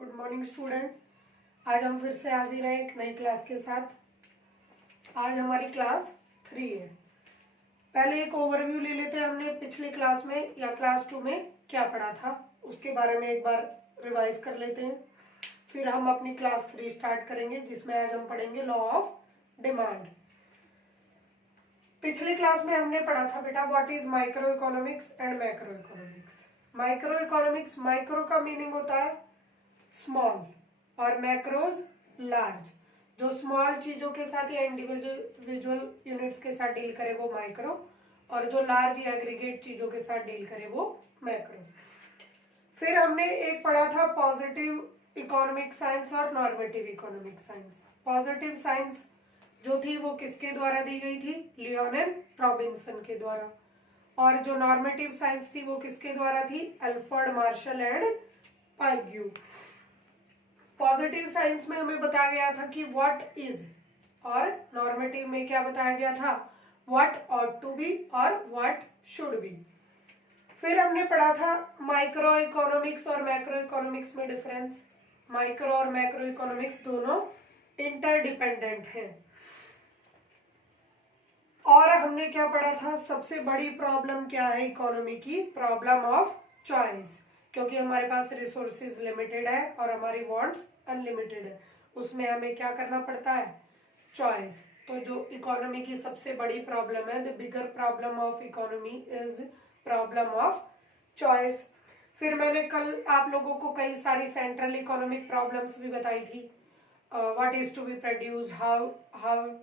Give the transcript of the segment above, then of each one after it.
Good morning student. आज हम फिर से हाजिर हैं एक नई क्लास के साथ। आज हमारी क्लास 3 है। पहले एक ओवरव्यू ले लेते हैं, हमने पिछली क्लास में या क्लास 2 में क्या पढ़ा था उसके बारे में एक बार रिवाइज कर लेते हैं। फिर हम अपनी क्लास 3 स्टार्ट करेंगे जिसमें आज हम पढ़ेंगे लॉ ऑफ डिमांड। पिछली क्लास में हमने पढ़ा था बेटा what is micro economics and macro economics. Micro economics, micro का मीनिंग होता है स्मॉल और मैक्रोज लार्ज। जो स्मॉल चीजों के साथ या इंडिविजुअल यूनिट्स के साथ डील करे वो माइक्रो, और जो लार्ज या एग्रीगेट चीजों के साथ डील करे वो मैक्रो। फिर हमने एक पढ़ा था पॉजिटिव इकोनॉमिक साइंस और normative economic science. Positive science जो थी वो किसके द्वारा दी गई थी? लियोन एंड रॉबिन्सन के द्वारा। और जो नॉर्मेटिव साइंस थी वो किसके द्वारा थी? Alfred Marshall and Pigou. Positive science में हमें बताया गया था कि व्हाट इज, और नॉर्मेटिव में क्या बताया गया था? व्हाट ऑट टू बी और व्हाट शुड बी। फिर हमने पढ़ा था माइक्रो इकोनॉमिक्स और मैक्रो इकोनॉमिक्स में डिफरेंस। माइक्रो और मैक्रो इकोनॉमिक्स दोनों इंटरडिपेंडेंट हैं। और हमने क्या पढ़ा था? सबसे बड़ी प्रॉब्लम क्या है इकोनॉमी की? Problem of choice. क्योंकि हमारे पास रिसोर्सेज लिमिटेड है और हमारी वांट्स अनलिमिटेड है, उसमें हमें क्या करना पड़ता है? चॉइस। तो जो इकोनॉमी की सबसे बड़ी प्रॉब्लम है, the bigger problem of economy is problem of choice. फिर मैंने कल आप लोगों को कई सारी सेंट्रल इकोनॉमिक प्रॉब्लम्स भी बताई थी। what is to be produced, how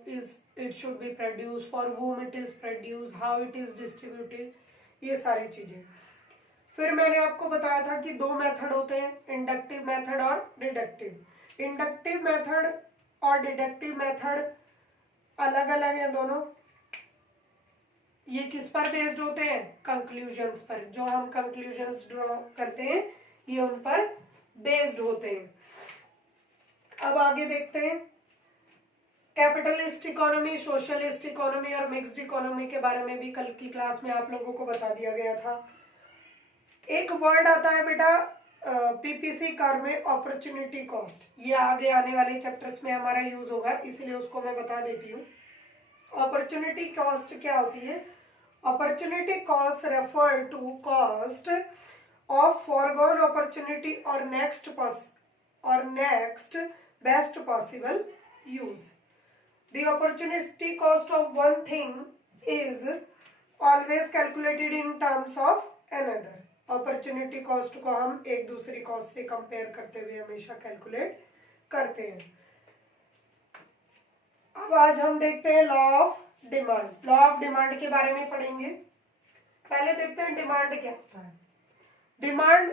is it should be produced, for whom it is produced, how it is distributed, ये सारी चीजें। फिर मैंने आपको बताया था कि दो मेथड होते हैं, इंडक्टिव मेथड और डिडक्टिव। इंडक्टिव मेथड और डिडक्टिव मेथड अलग अलग हैं दोनों। ये किस पर बेस्ड होते हैं? कंक्लूजन्स पर। जो हम कंक्लूजन्स ड्रॉ करते हैं ये उन पर बेस्ड होते हैं। अब आगे देखते हैं कैपिटलिस्ट इकोनॉमी, सोशलिस्ट इकोनॉमी और मिक्स्ड इकोनॉमी के बारे में भी कल की क्लास में आप लोगों को बता दिया गया था। एक वर्ड आता है बेटा पीपीसी कार में, अपॉर्चुनिटी कॉस्ट। ये आगे आने वाले चैप्टर्स में हमारा यूज होगा, इसलिए उसको मैं बता देती हूँ। अपॉर्चुनिटी कॉस्ट क्या होती है? Opportunity cost refer to cost of forgone opportunity और next best possible use. The opportunity cost of one thing is always calculated in terms of another. Opportunity cost को हम एक दूसरी cost से कंपेयर करते हुए हमेशा कैलकुलेट करते हैं। अब आज हम देखते हैं law of demand. Law of demand के बारे में पढ़ेंगे। पहले देखते हैं डिमांड क्या होता है। डिमांड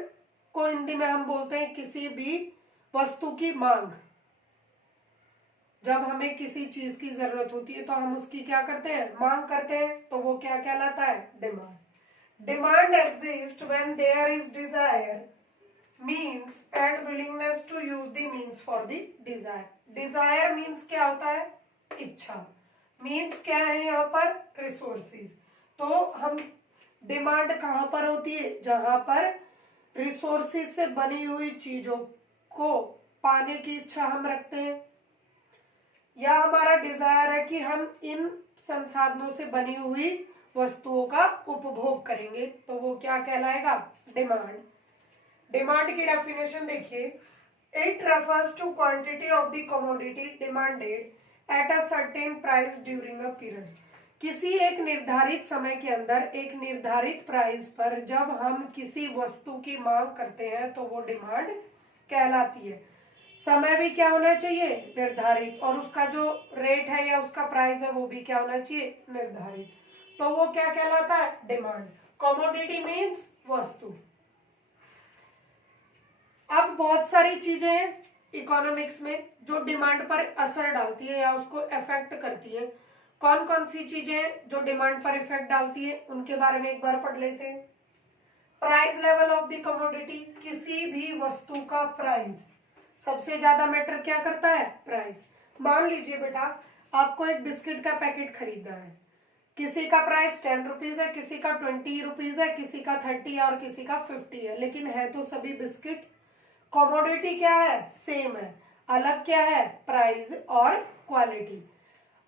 को हिंदी में हम बोलते हैं किसी भी वस्तु की मांग। जब हमें किसी चीज की जरूरत होती है तो हम उसकी क्या करते हैं? मांग करते हैं। तो वो क्या कहलाता है? Demand. Demand exist when there is desire, means and willingness to use the means for the desire. Desire means क्या होता है? इच्छा। मींस क्या है यहाँ पर? रिसोर्सेज। तो हम डिमांड कहाँ पर होती है? जहां पर रिसोर्सेज से बनी हुई चीजों को पाने की इच्छा हम रखते हैं, या हमारा डिजायर है कि हम इन संसाधनों से बनी हुई वस्तुओं का उपभोग करेंगे, तो वो क्या कहलाएगा? डिमांड। डिमांड की डेफिनेशन देखिए, it refers to quantity of the commodity demanded at a certain price during a period. किसी एक निर्धारित समय के अंदर एक निर्धारित प्राइस पर जब हम किसी वस्तु की मांग करते हैं तो वो डिमांड कहलाती है। समय भी क्या होना चाहिए? निर्धारित। और उसका जो रेट है या उसका प्राइस है वो भी क्या होना चाहिए? निर्धारित। तो वो क्या कहलाता है? डिमांड। कमोडिटी मींस वस्तु। अब बहुत सारी चीजें हैं इकोनॉमिक्स में जो डिमांड पर असर डालती है या उसको इफेक्ट करती है। कौन कौन सी चीजें जो डिमांड पर इफेक्ट डालती है उनके बारे में एक बार पढ़ लेते हैं। Price level of the commodity, किसी भी वस्तु का प्राइस। सबसे ज्यादा मैटर क्या करता है? प्राइस। मान लीजिए बेटा आपको एक बिस्किट का पैकेट खरीदना है, किसी का प्राइस 10 रुपीज है, किसी का 20 रुपीज है, किसी का 30 और किसी का 50 है, लेकिन है तो सभी बिस्किट। कमोडिटी क्या है, सेम है, अलग क्या है, प्राइस और क्वालिटी।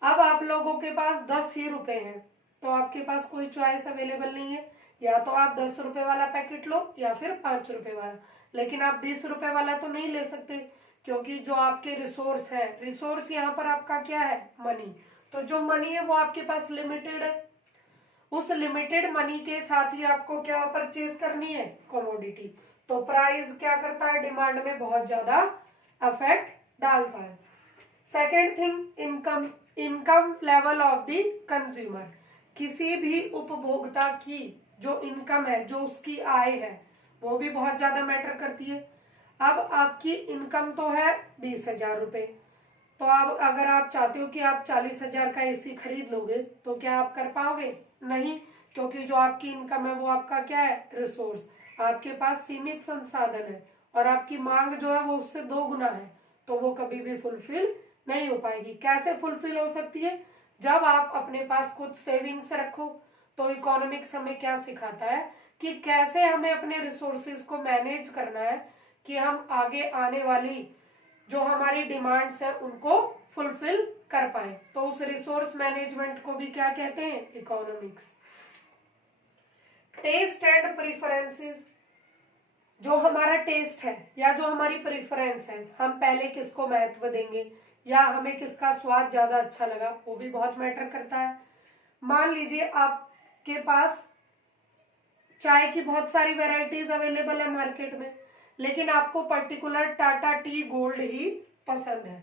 अब आप लोगों के पास 10 ही रुपए हैं, तो आपके पास कोई चॉइस अवेलेबल नहीं है, या तो आप 10 रुपए वाला पैकेट लो या फिर 5 रुपए वाला, लेकिन आप 20 रुपए वाला तो नहीं ले सकते, क्योंकि जो आपके रिसोर्स है, रिसोर्स यहाँ पर आपका क्या है, मनी, तो जो मनी है वो आपके पास लिमिटेड है, उस लिमिटेड मनी के साथ ही आपको क्या परचेज करनी है, कमोडिटी। तो प्राइस क्या करता है, डिमांड में बहुत ज्यादा अफेक्ट डालता है। Second thing, income, income level of the consumer, किसी भी उपभोक्ता की जो इनकम है, जो उसकी आय है, वो भी बहुत ज्यादा मैटर करती है। अब आपकी इनकम तो है 20,000 रुपए, तो अब अगर आप चाहते हो कि आप 40,000 का एसी खरीद लोगे, तो क्या आप कर पाओगे, नहीं, क्योंकि जो आपकी इनकम है वो आपका क्या है, रिसोर्स, आपके पास सीमित संसाधन है, और आपकी मांग जो है वो उससे 2 गुना है, तो वो कभी भी फुलफिल नहीं हो पाएगी। कैसे फुलफिल हो सकती है, जब आप अपने पास कुछ सेविंग्स रखो। तो इकोनॉमिक्स हमें क्या सिखाता है कि कैसे हमें अपने रिसोर्सेज को मैनेज करना है, कि हम आगे आने वाली जो हमारी डिमांड्स है उनको फुलफिल कर पाए। तो उस रिसोर्स मैनेजमेंट को भी क्या कहते हैं, इकोनॉमिक्स। टेस्ट एंड प्रेफरेंसेस, जो हमारा टेस्ट है या जो हमारी प्रेफरेंस है, हम पहले किसको महत्व देंगे, या हमें किसका स्वाद ज्यादा अच्छा लगा, वो भी बहुत मैटर करता है। मान लीजिए आपके पास चाय की बहुत सारी वैरायटीज अवेलेबल है मार्केट में, लेकिन आपको पर्टिकुलर टाटा टी गोल्ड ही पसंद है,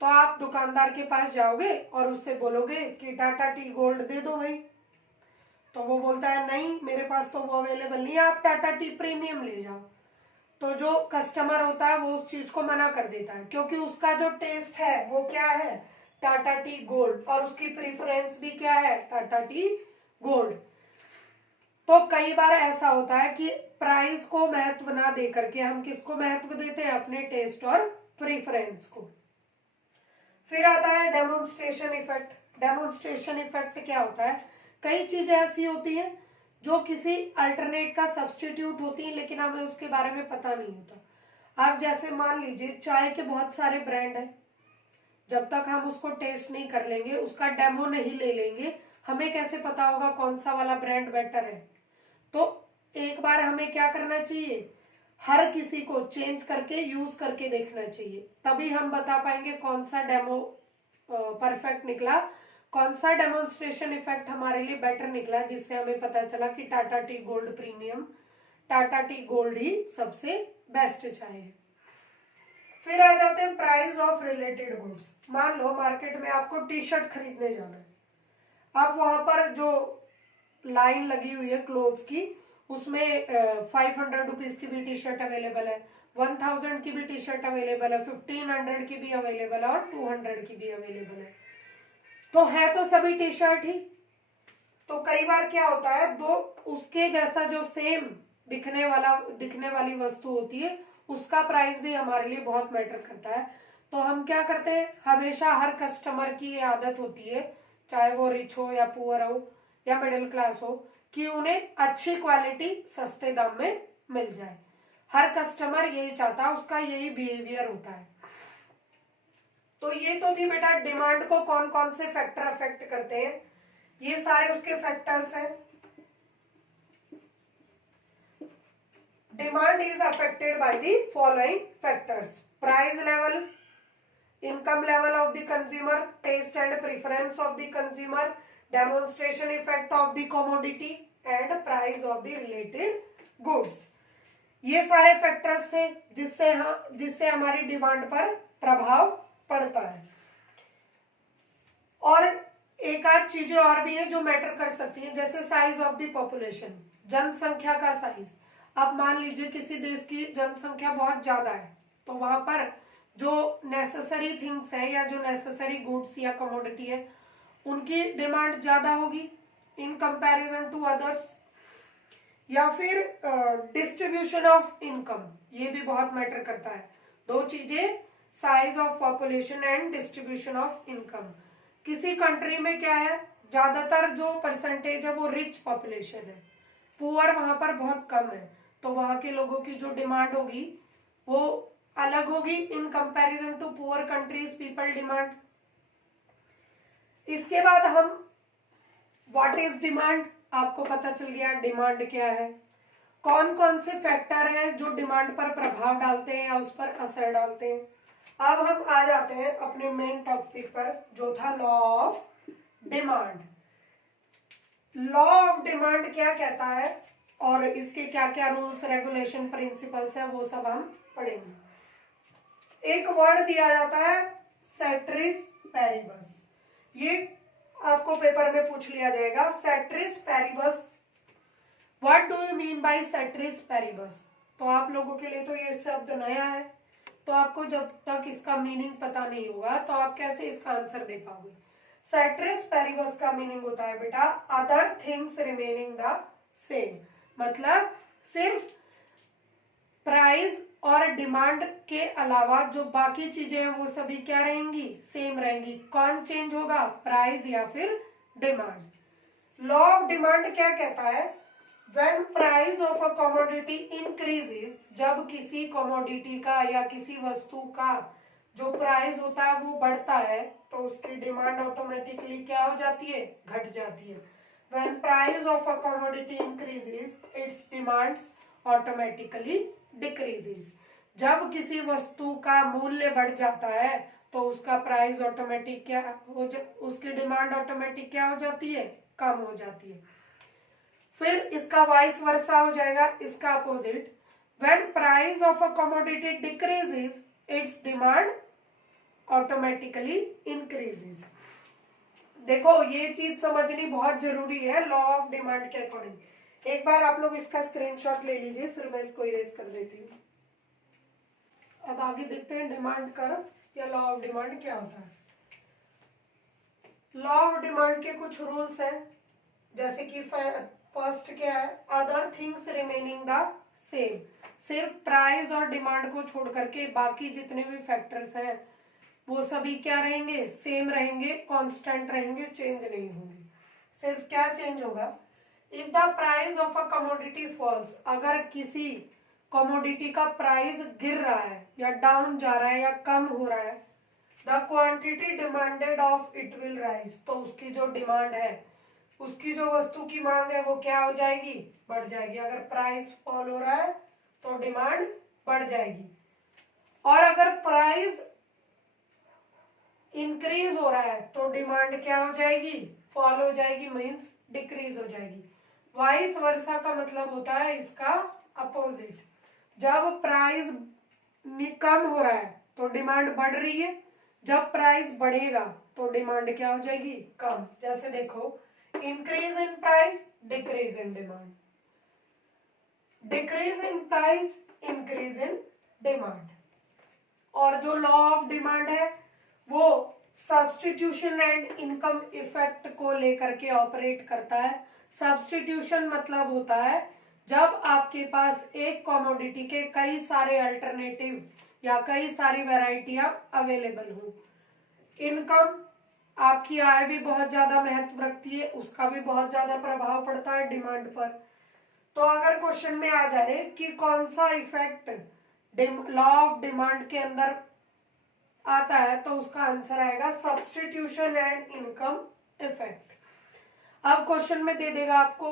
तो आप दुकानदार के पास जाओगे और उससे बोलोगे कि टाटा टी गोल्ड दे दो भाई, तो वो बोलता है नहीं मेरे पास तो वो अवेलेबल नहीं है, आप टाटा टी प्रीमियम ले जाओ। तो जो कस्टमर होता है वो उस चीज को मना कर देता है, क्योंकि उसका जो टेस्ट है वो क्या है, टाटा टी गोल्ड, और उसकी प्रेफरेंस भी क्या है, टाटा टी गोल्ड। तो कई बार ऐसा होता है कि प्राइस को महत्व ना दे करके हम किसको महत्व देते हैं, अपने टेस्ट और प्रेफरेंस को। फिर आता है डेमोन्स्ट्रेशन इफेक्ट। डेमोन्स्ट्रेशन इफेक्ट क्या होता है, कई चीजें ऐसी होती हैं जो किसी अल्टरनेट का सब्स्टिट्यूट होती है, लेकिन हमें उसके बारे में पता नहीं होता। आप जैसे मान लीजिए चाय के बहुत सारे ब्रांड हैं, जब तक हम उसको टेस्ट नहीं कर लेंगे, उसका डेमो नहीं ले लेंगे, हमें कैसे पता होगा कौन सा वाला ब्रांड बेटर है। तो एक बार हमें क्या करना चाहिए, हर किसी को चेंज करके यूज करके देखना चाहिए, तभी हम बता पाएंगे कौन सा डेमो परफेक्ट निकला, कौन सा डेमोन्स्ट्रेशन इफेक्ट हमारे लिए बेटर निकला, जिससे हमें पता चला कि Tata tea gold premium, Tata tea gold ही सबसे बेस्ट चाय है। फिर आ जाते हैं प्राइस ऑफ रिलेटेड गुड्स। मान लो मार्केट में आपको टी शर्ट खरीदने जाना है, आप वहां पर जो लाइन लगी हुई है क्लोथ्स की, उसमें 500 रुपीज की भी टी शर्ट अवेलेबल है, 1000 की भी टी शर्ट अवेलेबल है, 1500 की भी अवेलेबल है, और 200 की भी अवेलेबल है। तो है तो सभी टी शर्ट ही। तो कई बार क्या होता है, दो उसके जैसा जो सेम दिखने वाली वस्तु होती है, उसका प्राइस भी हमारे लिए बहुत मैटर करता है। तो हम क्या करते हैं, हमेशा हर कस्टमर की ये आदत होती है, चाहे वो रिच हो या पुअर हो या मिडिल क्लास हो, कि उन्हें अच्छी क्वालिटी सस्ते दाम में मिल जाए। हर कस्टमर यही चाहता है, उसका यही बिहेवियर होता है। तो ये तो थी बेटा डिमांड को कौन कौन से फैक्टर अफेक्ट करते हैं, ये सारे उसके फैक्टर्स हैं। Demand is affected by the following factors: price level, income level of the consumer, taste and preference of the consumer, demonstration effect of the commodity and price of the related goods। ये सारे factors थे जिससे हमारी demand पर प्रभाव पड़ता है। और एक आध चीजें और भी है जो मैटर कर सकती हैं, जैसे साइज ऑफ द पॉपुलेशन, जनसंख्या का साइज। अब मान लीजिए किसी देश की जनसंख्या बहुत ज्यादा है, तो वहां पर जो नेसेसरी थिंग्स है या जो नेसेसरी गुड्स या कमोडिटी है, उनकी डिमांड ज्यादा होगी इन कंपैरिजन टू अदर्स। या फिर डिस्ट्रीब्यूशन ऑफ इनकम, ये भी बहुत मैटर करता है। दो चीजें, size of population and distribution of income. किसी कंट्री में क्या है, ज्यादातर जो परसेंटेज है वो रिच पॉपुलेशन है, पुअर वहां पर बहुत कम है, तो वहां के लोगों की जो डिमांड होगी वो अलग होगी in comparison to poor countries people demand. इसके बाद हम व्हाट इज डिमांड, आपको पता चल गया डिमांड क्या है, कौन कौन से फैक्टर हैं जो डिमांड पर प्रभाव डालते हैं या उस पर असर डालते हैं। अब हम आ जाते हैं अपने मेन टॉपिक पर जो था law of demand. Law of demand क्या कहता है और इसके क्या क्या रूल्स रेगुलेशन प्रिंसिपल्स हैं वो सब हम पढ़ेंगे। एक वर्ड दिया जाता है सेट्रिस पैरिबस, ये आपको पेपर में पूछ लिया जाएगा। Ceteris paribus, what do you mean by ceteris paribus. तो आप लोगों के लिए तो ये शब्द नया है, तो आपको जब तक इसका मीनिंग पता नहीं होगा तो आप कैसे इसका आंसर दे पाओगे। सेट्रिस पैरिबस का मीनिंग होता है बेटा other things remaining the same, मतलब सिर्फ प्राइस और डिमांड के अलावा जो बाकी चीजें हैं वो सभी क्या रहेंगी, सेम रहेंगी। कौन चेंज होगा, प्राइस या फिर डिमांड। लॉ ऑफ डिमांड क्या कहता है, When price of a commodity increases, जब किसी commodity का या किसी वस्तु का जो प्राइस होता है वो बढ़ता है तो उसकी डिमांड ऑटोमेटिकली क्या हो जाती है, घट जाती है। When price of a commodity increases, its demands automatically decreases. जब किसी वस्तु का मूल्य बढ़ जाता है तो उसका प्राइस ऑटोमेटिक क्या हो उसकी डिमांड ऑटोमेटिक क्या हो जाती है, कम हो जाती है। फिर इसका वाइस वर्सा हो जाएगा, इसका opposite. When price of a commodity decreases, its demand automatically increases. देखो ये चीज समझनी बहुत जरूरी है लॉ ऑफ डिमांड के अकॉर्डिंग। एक बार आप लोग इसका स्क्रीनशॉट ले लीजिए, फिर मैं इसको इरेज कर देती हूँ। अब आगे देखते हैं डिमांड कर्व या लॉ ऑफ डिमांड क्या होता है। लॉ ऑफ डिमांड के कुछ रूल्स हैं, जैसे कि फर्स्ट क्या है, other things remaining the same, सिर्फ प्राइस और डिमांड को छोड़ करके बाकी जितने भी फैक्टर्स हैं वो सभी क्या रहेंगे, सेम रहेंगे, कांस्टेंट रहेंगे, चेंज नहीं होंगे। सिर्फ क्या चेंज होगा, if the price of a commodity falls, अगर किसी कमोडिटी का प्राइस गिर रहा है या डाउन जा रहा है या कम हो रहा है, the quantity demanded of it will rise, तो उसकी जो डिमांड है, उसकी जो वस्तु की मांग है वो क्या हो जाएगी, बढ़ जाएगी। अगर प्राइस फॉल हो रहा है तो डिमांड बढ़ जाएगी, और अगर प्राइस इंक्रीज हो रहा है तो डिमांड क्या हो जाएगी, फॉल हो जाएगी, मींस डिक्रीज हो जाएगी। वाइस वर्सा का मतलब होता है इसका अपोजिट। जब प्राइस कम हो रहा है तो डिमांड बढ़ रही है, जब प्राइस बढ़ेगा तो डिमांड क्या हो जाएगी, कम। जैसे देखो, increase in price, decrease in demand, decrease in price, increase in demand। और जो लॉ ऑफ डिमांड है वो सब्स्टिट्यूशन एंड इनकम इफेक्ट को लेकर के ऑपरेट करता है। सब्स्टिट्यूशन मतलब होता है जब आपके पास एक कमोडिटी के कई सारे अल्टरनेटिव या कई सारी वैरायटियां अवेलेबल हो। इनकम, आपकी आय भी बहुत ज्यादा महत्व रखती है, उसका भी बहुत ज्यादा प्रभाव पड़ता है डिमांड पर। तो अगर क्वेश्चन में आ जाए कि कौन सा इफेक्ट लॉ ऑफ डिमांड के अंदर आता है तो उसका आंसर आएगा सब्स्टिट्यूशन एंड इनकम इफेक्ट। अब क्वेश्चन में दे देगा आपको,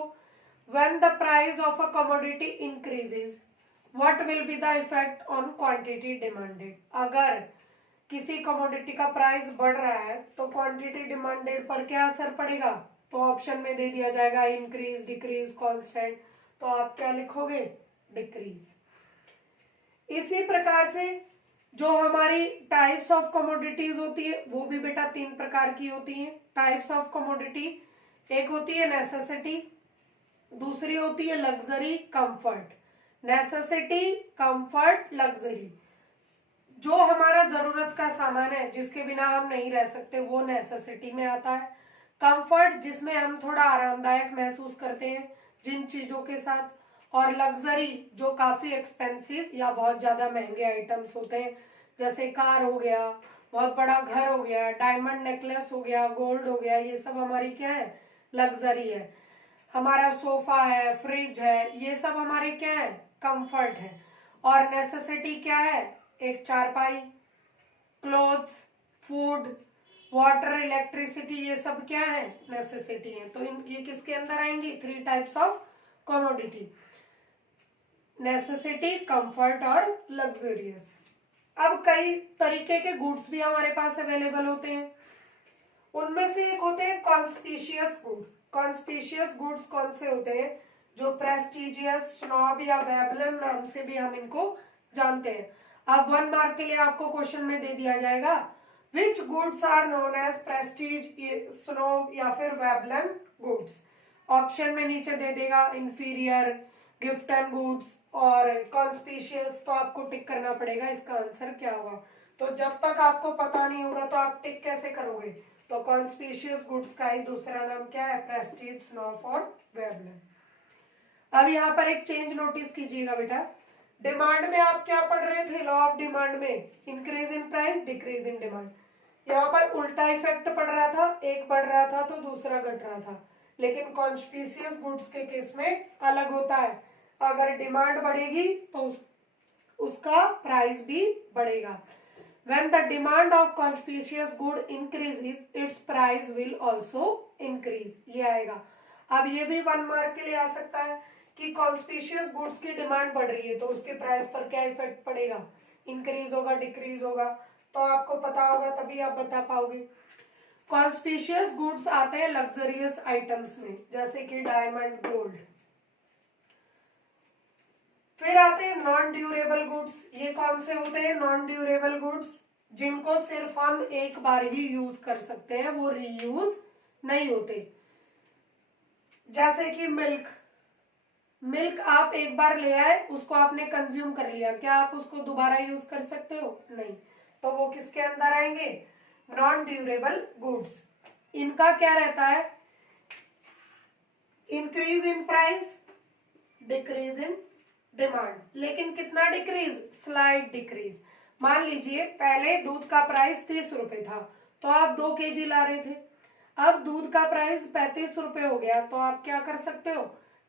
when the price of a commodity increases what will be the effect on quantity demanded. अगर किसी कमोडिटी का प्राइस बढ़ रहा है तो क्वांटिटी डिमांडेड पर क्या असर पड़ेगा, तो ऑप्शन में दे दिया जाएगा इंक्रीज, डिक्रीज, कांस्टेंट, तो आप क्या लिखोगे, डिक्रीज। इसी प्रकार से जो हमारी टाइप्स ऑफ कमोडिटीज होती है वो भी बेटा 3 प्रकार की होती है। टाइप्स ऑफ कमोडिटी, एक होती है नेसेसिटी, दूसरी होती है luxury, comfort. Necessity, comfort, luxury, जो हमारा जरूरत का सामान है जिसके बिना हम नहीं रह सकते वो नेसेसिटी में आता है। कंफर्ट, जिसमें हम थोड़ा आरामदायक महसूस करते हैं जिन चीजों के साथ, और लग्जरी जो काफी एक्सपेंसिव या बहुत ज्यादा महंगे आइटम्स होते हैं, जैसे कार हो गया, बहुत बड़ा घर हो गया, डायमंड नेकलेस हो गया, गोल्ड हो गया, ये सब हमारी क्या है, लग्जरी है। हमारा सोफा है, फ्रिज है, ये सब हमारे क्या है, कंफर्ट है। और नेसेसिटी क्या है, एक चारपाई, क्लोथ्स, फूड, वाटर, इलेक्ट्रिसिटी, ये सब क्या है, नेसेसिटी है। तो ये किसके अंदर आएंगी, 3 types of commodity, necessity, comfort और लग्जरियस। अब कई तरीके के गुड्स भी हमारे पास अवेलेबल होते हैं, उनमें से एक होते हैं कॉन्स्पिशियस गुड। कॉन्स्पिशियस गुड्स कौन से होते हैं, जो प्रेस्टिजियस, स्नॉब या वेबलन नाम से भी हम इनको जानते हैं। अब 1 मार्क के लिए आपको क्वेश्चन में दे दिया जाएगा, which goods are known as prestige, snob या फिर वेबलन गुड्स। ऑप्शन में नीचे दे देगा इंफीरियर, गिफ्ट एंड गुड्स और कॉन्स्पिशियस, तो आपको टिक करना पड़ेगा इसका आंसर क्या होगा। तो जब तक आपको पता नहीं होगा तो आप टिक कैसे करोगे, तो कॉन्स्पिशियस गुड्स का ही दूसरा नाम क्या है, प्रेस्टीज, स्नोब और वेबलन। अब यहाँ पर एक चेंज नोटिस कीजिएगा बेटा, डिमांड में आप क्या पढ़ रहे थे, लॉ ऑफ डिमांड में increase in price, decrease in demand. यहाँ पर उल्टा इफेक्ट पड़ रहा था, एक बढ़ रहा था तो दूसरा घट रहा था, लेकिन कॉन्स्पिशियस गुड्स के केस में अलग होता है, अगर डिमांड बढ़ेगी तो उसका प्राइस भी बढ़ेगा। When the demand of conspicuous good increases, its price will also increase, ये आएगा। अब ये भी 1 मार्क के लिए आ सकता है कि कॉन्स्पिशियस गुड्स की डिमांड बढ़ रही है तो उसके प्राइस पर क्या इफेक्ट पड़ेगा, इंक्रीज होगा, डिक्रीज होगा, तो आपको पता होगा तभी आप बता पाओगे। कॉन्स्पिशियस गुड्स आते हैं लग्जरियस आइटम्स में, जैसे कि डायमंड, गोल्ड। फिर आते हैं नॉन ड्यूरेबल गुड्स। ये कौन से होते हैं, नॉन ड्यूरेबल गुड्स, जिनको सिर्फ हम एक बार ही यूज कर सकते हैं, वो रीयूज नहीं होते। जैसे कि मिल्क, मिल्क आप एक बार ले आए, उसको आपने कंज्यूम कर लिया, क्या आप उसको दोबारा यूज कर सकते हो, नहीं, तो वो किसके अंदर आएंगे, नॉन ड्यूरेबल गुड्स। इनका क्या रहता है, increase in price, decrease in demand, लेकिन कितना डिक्रीज, स्लाइट डिक्रीज। मान लीजिए पहले दूध का प्राइस 30 रुपए था, तो आप 2 kg ला रहे थे, अब दूध का प्राइस 35 रुपए हो गया, तो आप क्या कर सकते हो,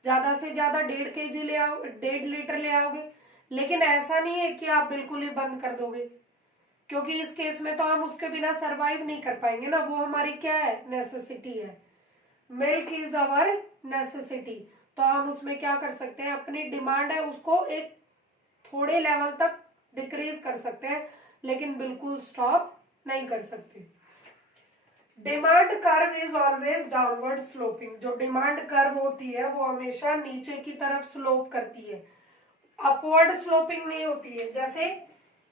ज्यादा से ज्यादा 1.5 kg ले आओ, 1.5 लीटर ले आओगे। लेकिन ऐसा नहीं है कि आप बिल्कुल ही बंद कर दोगे, क्योंकि इस केस में तो हम उसके बिना सरवाइव नहीं कर पाएंगे ना, वो हमारी क्या है, नेसेसिटी है। मिल्क इज अवर नेसेसिटी, तो हम उसमें क्या कर सकते हैं, अपनी डिमांड है उसको एक थोड़े लेवल तक डिक्रीज कर सकते हैं, लेकिन बिल्कुल स्टॉप नहीं कर सकते। Demand curve is always downward sloping, जो डिमांड कर्व होती है वो हमेशा नीचे की तरफ स्लोप करती है, अपवर्ड स्लोपिंग नहीं होती है। जैसे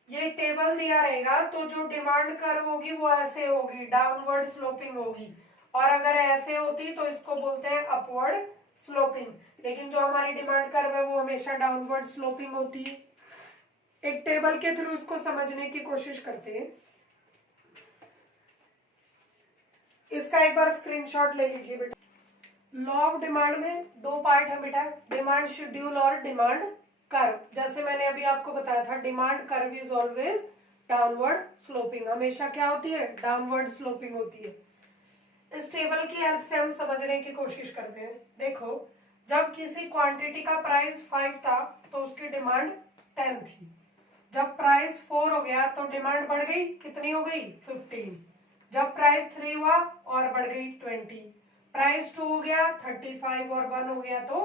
ये टेबल दिया रहेगा तो जो डिमांड कर्व होगी वो ऐसे होगी, डाउनवर्ड स्लोपिंग होगी, और अगर ऐसे होती तो इसको बोलते हैं अपवर्ड स्लोपिंग, लेकिन जो हमारी डिमांड कर्व है वो हमेशा डाउनवर्ड स्लोपिंग होती है। एक टेबल के थ्रू इसको समझने की कोशिश करते हैं। इसका एक बार स्क्रीनशॉट ले लीजिए बेटा। लॉ ऑफ डिमांड में 2 पार्ट है बेटा, डिमांड शेड्यूल और डिमांड कर्व। जैसे मैंने अभी आपको बताया था, demand curve is always downward sloping, हमेशा क्या होती है, डाउनवर्ड स्लोपिंग होती है। इस टेबल की हेल्प से हम समझने की कोशिश करते हैं। देखो, जब किसी क्वांटिटी का प्राइस 5 था तो उसकी डिमांड 10 थी, जब प्राइस 4 हो गया तो डिमांड बढ़ गई, कितनी हो गई, 15। जब प्राइस 3 हुआ और बढ़ गई 20, प्राइस 2 हो गया 35 और 1 हो गया तो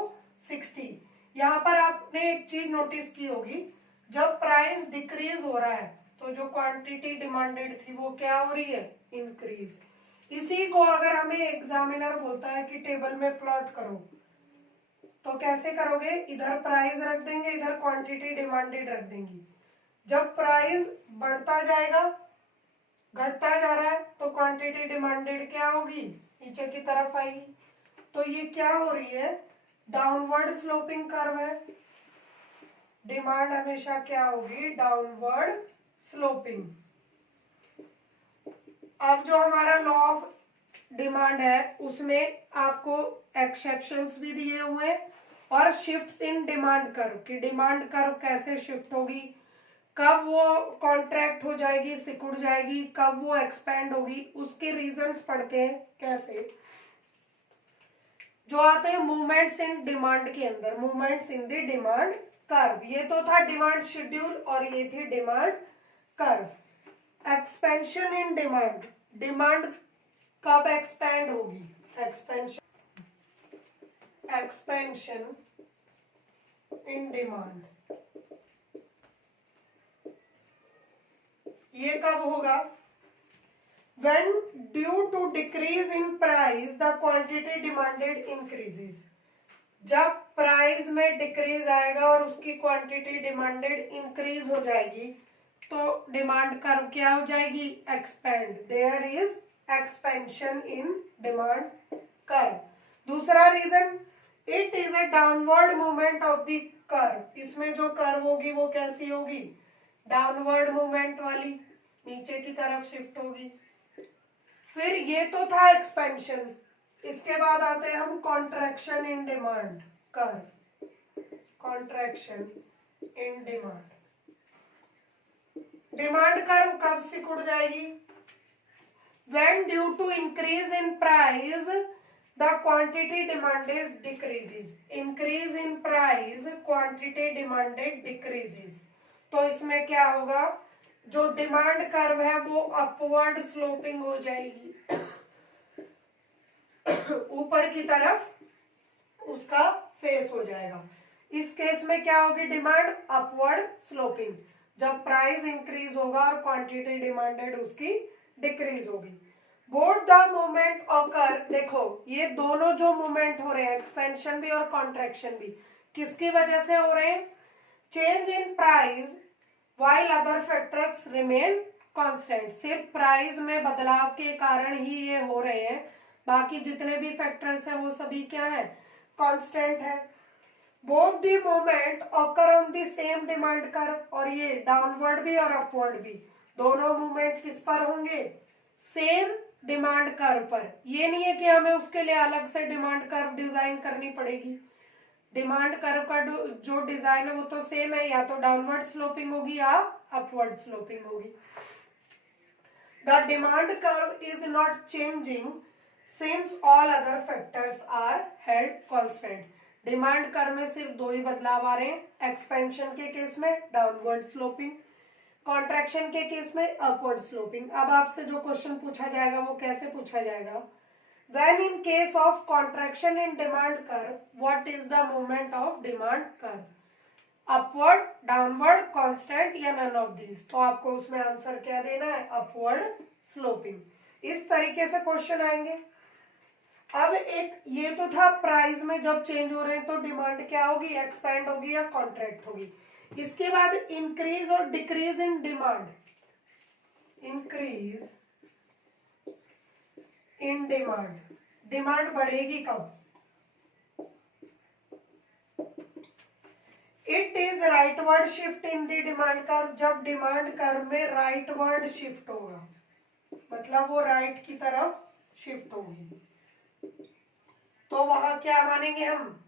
60। यहाँ पर आपने एक चीज नोटिस की होगी, जब प्राइस डिक्रीज हो रहा है तो जो क्वांटिटी डिमांडेड थी वो क्या हो रही है, इंक्रीज। इसी को अगर हमें एग्जामिनर बोलता है कि टेबल में प्लॉट करो, तो कैसे करोगे, इधर प्राइस रख देंगे, इधर क्वांटिटी डिमांडेड रख देंगे। जब प्राइस बढ़ता जाएगा, घटता जा रहा है, तो क्वांटिटी डिमांडेड क्या होगी, नीचे की तरफ आएगी। तो ये क्या हो रही है, डाउनवर्ड स्लोपिंग कर्व है, डिमांड हमेशा क्या होगी, डाउनवर्ड स्लोपिंग। अब जो हमारा लॉ ऑफ डिमांड है उसमें आपको एक्सेप्शंस भी दिए हुए हैं और शिफ्ट्स इन डिमांड कर्व, कि डिमांड कर्व कैसे शिफ्ट होगी, कब वो कॉन्ट्रैक्ट हो जाएगी, सिकुड़ जाएगी, कब वो एक्सपेंड होगी, उसके रीजंस पढ़ते हैं कैसे। जो आते हैं मूवमेंट्स इन डिमांड के अंदर, movements in the demand curve. ये तो था डिमांड शेड्यूल और ये थी demand curve. Expansion in demand, demand कब एक्सपेंड होगी, एक्सपेंशन इन डिमांड ये कब होगा, when due to decrease in price the quantity demanded increases। जब प्राइस में डिक्रीज आएगा और उसकी क्वांटिटी डिमांडेड इंक्रीज हो जाएगी तो डिमांड कर्व क्या हो जाएगी, expand. There is expansion in demand curve. दूसरा reason, it is a downward movement of the curve. इसमें जो कर्व होगी वो कैसी होगी, डाउनवर्ड मूवमेंट वाली, नीचे की तरफ शिफ्ट होगी। फिर ये तो था एक्सपेंशन, इसके बाद आते हैं हम contraction in demand curve. Contraction in demand, demand curve कब सिकुड़ जाएगी, when due to increase in price the quantity demanded decreases। increase in price quantity demanded decreases। तो इसमें क्या होगा, जो डिमांड कर्व है वो अपवर्ड स्लोपिंग हो जाएगी, ऊपर की तरफ उसका फेस हो जाएगा। इस केस में क्या होगी, डिमांड अपवर्ड स्लोपिंग, जब प्राइस इंक्रीज होगा और क्वांटिटी डिमांडेड उसकी डिक्रीज होगी। बोथ द मूवमेंट ऑकर, देखो ये दोनों जो मूवमेंट हो रहे हैं, एक्सपेंशन भी और कॉन्ट्रैक्शन भी, किसकी वजह से हो रहे हैं, change in price while other factors remain constant. सिर्फ प्राइस में बदलाव के कारण ही ये हो रहे हैं, बाकी जितने भी फैक्टर्स हैं वो सभी क्या है, कांस्टेंट है। Both the movement occur on the same demand curve, और ये डाउनवर्ड भी और अपवर्ड भी, दोनों मूवमेंट किस पर होंगे, सेम डिमांड कर्व पर। ये नहीं है कि हमें उसके लिए अलग से डिमांड कर्व डिजाइन करनी पड़ेगी। डिमांड कर्व का जो डिजाइन है वो तो सेम है, या तो डाउनवर्ड स्लोपिंग होगी या अपवर्ड स्लोपिंग होगी। The demand curve is not changing since all other factors are held constant. Demand curve में सिर्फ दो ही बदलाव आ रहे हैं, एक्सपेंशन के केस में डाउनवर्ड स्लोपिंग, कॉन्ट्रैक्शन के केस में अपवर्ड स्लोपिंग। अब आपसे जो क्वेश्चन पूछा जाएगा वो कैसे पूछा जाएगा, when in case of contraction in demand curve what is the movement of demand curve, upward, downward, constant या none of these। तो आपको उसमें आंसर क्या देना है, अपवर्ड स्लोपिंग। इस तरीके से क्वेश्चन आएंगे। अब एक ये तो था प्राइस में जब चेंज हो रहे हैं तो डिमांड क्या होगी, एक्सपैंड होगी या कॉन्ट्रैक्ट होगी। इसके बाद इंक्रीज और decrease in demand, increase in demand, demand बढ़ेगी कब, it is rightward shift in the demand curve. जब डिमांड कर्व में राइटवर्ड शिफ्ट होगा, मतलब वो राइट की तरफ शिफ्ट होगी, तो वहां क्या मानेंगे हम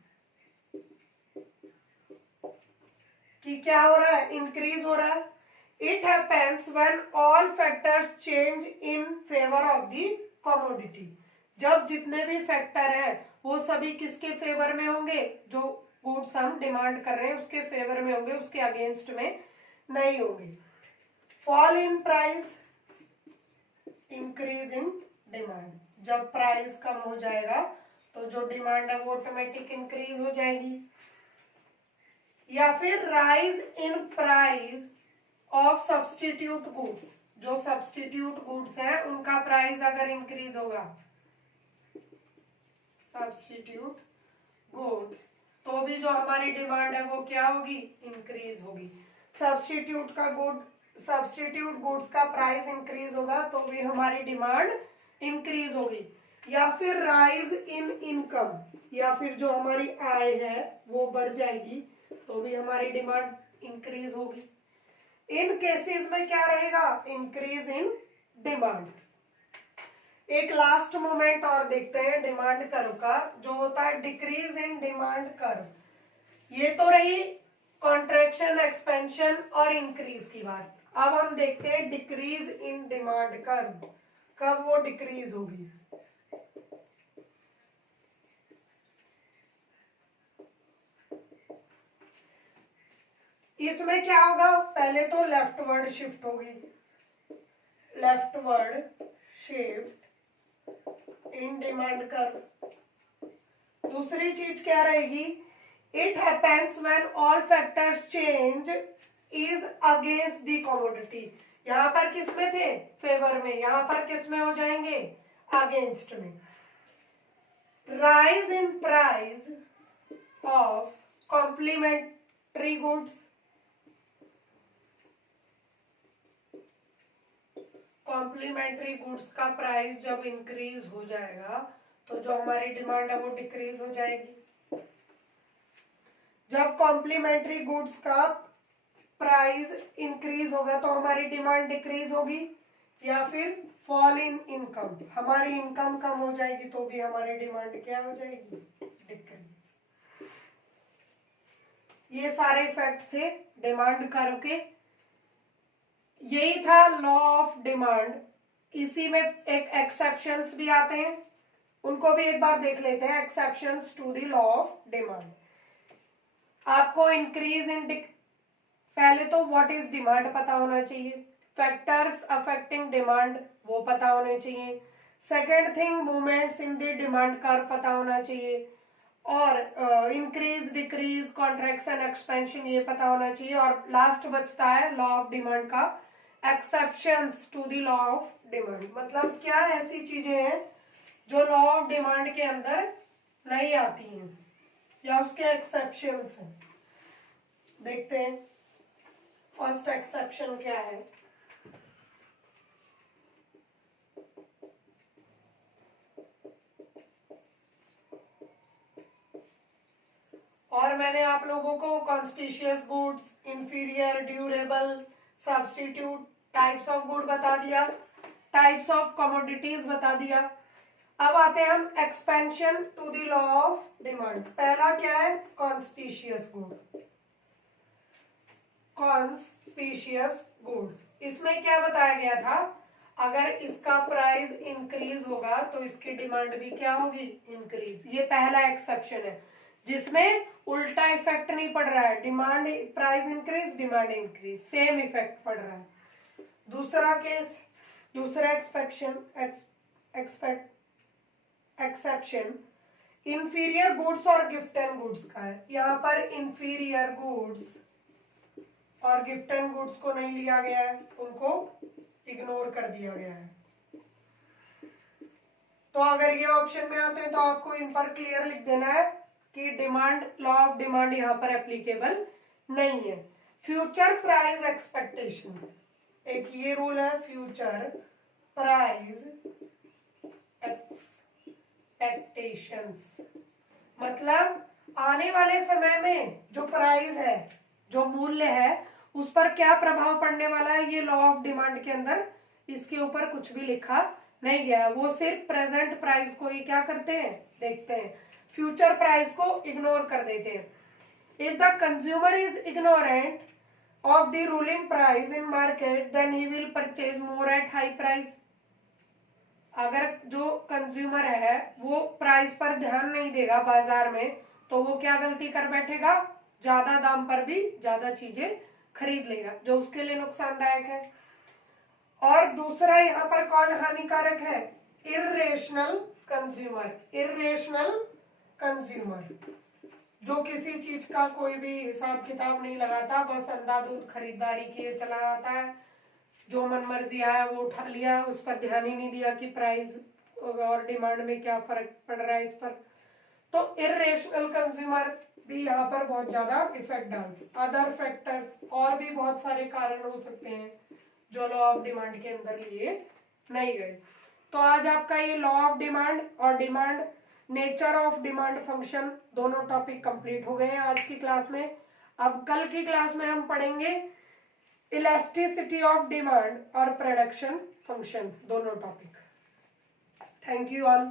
कि क्या हो रहा है, इंक्रीज हो रहा है। It happens when all factors change in favour of the commodity. जब जितने भी फैक्टर हैं वो सभी किसके फेवर में होंगे, जो गुड्स हम डिमांड कर रहे हैं उसके फेवर में होंगे, उसके अगेंस्ट में नहीं होंगे। Fall in price, increase in demand. जब प्राइस कम हो जाएगा तो जो डिमांड है वो ऑटोमेटिक इंक्रीज हो जाएगी। या फिर rise in price of substitute goods, जो सब्स्टिट्यूट गुड्स हैं उनका प्राइस अगर इंक्रीज होगा, सब्स्टिट्यूट गुड्स, तो भी जो हमारी डिमांड है वो क्या होगी, इंक्रीज होगी। सब्स्टिट्यूट गुड्स का प्राइस इंक्रीज होगा तो भी हमारी डिमांड इंक्रीज होगी। या फिर राइज इन इनकम, या फिर जो हमारी आय है वो बढ़ जाएगी तो भी हमारी डिमांड इंक्रीज होगी। इन केसेस में क्या रहेगा, इंक्रीज इन डिमांड। एक लास्ट मोमेंट और देखते हैं डिमांड कर्व का, जो होता है डिक्रीज इन डिमांड कर्व। ये तो रही कॉन्ट्रैक्शन, एक्सपेंशन और इंक्रीज की बात। अब हम देखते हैं डिक्रीज इन डिमांड कर्व, कब वो डिक्रीज होगी। इसमें क्या होगा, पहले तो लेफ्टवर्ड शिफ्ट होगी, leftward shift in demand curve. दूसरी चीज क्या रहेगी, it happens when all factors change is against the commodity. यहां पर किस में थे, फेवर में, यहां पर किस में हो जाएंगे, अगेंस्ट में। Rise in price of complementary goods, complementary goods का प्राइस जब इंक्रीज हो जाएगा तो जो हमारी डिमांड है वो डिक्रीज हो जाएगी। जब कॉम्प्लीमेंट्री गुड्स का प्राइस इंक्रीज होगा तो हमारी डिमांड डिक्रीज होगी, या फिर फॉल इन इनकम, हमारी इनकम कम हो जाएगी तो भी हमारी डिमांड क्या हो जाएगी, डिक्रीज। ये सारे इफेक्ट थे डिमांड कर्व के। यही था लॉ ऑफ डिमांड। इसी में एक एक्सेप्शंस भी आते हैं, उनको भी एक बार देख लेते हैं। Exceptions to the law of demand. आपको इंक्रीज इन, पहले तो व्हाट इज डिमांड पता होना चाहिए, फैक्टर्स अफेक्टिंग डिमांड वो पता होने चाहिए। Second thing, movements in the demand curve पता होना चाहिए, और इंक्रीज डिक्रीज कॉन्ट्रैक्शन एक्सपेंशन ये पता होना चाहिए। और लास्ट बचता है लॉ ऑफ डिमांड का exceptions to the law of demand. मतलब क्या ऐसी चीजें हैं जो लॉ ऑफ डिमांड के अंदर नहीं आती हैं या उसके एक्सेप्शंस हैं। देखते हैं फर्स्ट एक्सेप्शन क्या है। और मैंने आप लोगों को conspicuous goods, inferior, durable, substitute, types of good बता दिया, टाइप्स ऑफ कमोडिटीज बता दिया। अब आते हैं हम expansion to the law of demand. पहला क्या है, कॉन्स्पिशियस गुड। कॉन्स्पिशियस गुड, इसमें क्या बताया गया था, अगर इसका प्राइस इंक्रीज होगा तो इसकी डिमांड भी क्या होगी, इंक्रीज। ये पहला एक्सेप्शन है जिसमें उल्टा इफेक्ट नहीं पड़ रहा है, demand price increase demand increase, same effect पड़ रहा है। दूसरा केस, दूसरा एक्सेप्शन इंफीरियर गुड्स और गिफ्ट एंड गुड्स का है। यहाँ पर इंफीरियर गुड्स और गिफ्ट एंड गुड्स को नहीं लिया गया है, उनको इग्नोर कर दिया गया है। तो अगर ये ऑप्शन में आते हैं तो आपको इन पर क्लियर लिख देना है कि डिमांड, लॉ ऑफ डिमांड यहाँ पर एप्लीकेबल नहीं है। फ्यूचर प्राइस एक्सपेक्टेशन, एक ये रूल है, फ्यूचर प्राइस एक्सपेक्टेशंस, मतलब आने वाले समय में जो प्राइस है, जो मूल्य है, उस पर क्या प्रभाव पड़ने वाला है, ये लॉ ऑफ डिमांड के अंदर इसके ऊपर कुछ भी लिखा नहीं गया है। वो सिर्फ प्रेजेंट प्राइस को ही क्या करते हैं, देखते हैं, फ्यूचर प्राइस को इग्नोर कर देते हैं। If the consumer is ignorant of the ruling price in market then he will purchase more at high price. अगर जो कंज्यूमर है वो प्राइस पर ध्यान नहीं देगा बाजार में, तो वो क्या गलती कर बैठेगा, ज्यादा दाम पर भी ज्यादा चीजें खरीद लेगा, जो उसके लिए नुकसानदायक है। और दूसरा यहाँ पर कौन हानिकारक है, इर्रेशनल कंज्यूमर। इर्रेशनल कंज्यूमर जो किसी चीज का कोई भी हिसाब किताब नहीं लगाता, बस अंधाधुंध खरीदारी किए चला जाता है, जो मन मर्जी आया वो उठा लिया, उस पर ध्यान ही नहीं दिया कि प्राइस और डिमांड में क्या फर्क पड़ रहा है इस पर। तो इर्रेशनल कंज्यूमर भी यहाँ पर बहुत ज्यादा इफेक्ट डालते। अदर फैक्टर्स और भी बहुत सारे कारण हो सकते हैं जो लॉ ऑफ डिमांड के अंदर लिए नहीं गए। तो आज आपका ये लॉ ऑफ डिमांड और demand, nature of demand function, दोनों टॉपिक कंप्लीट हो गए हैं आज की क्लास में। अब कल की क्लास में हम पढ़ेंगे इलास्टिसिटी ऑफ डिमांड और प्रोडक्शन फंक्शन, दोनों टॉपिक। Thank you all.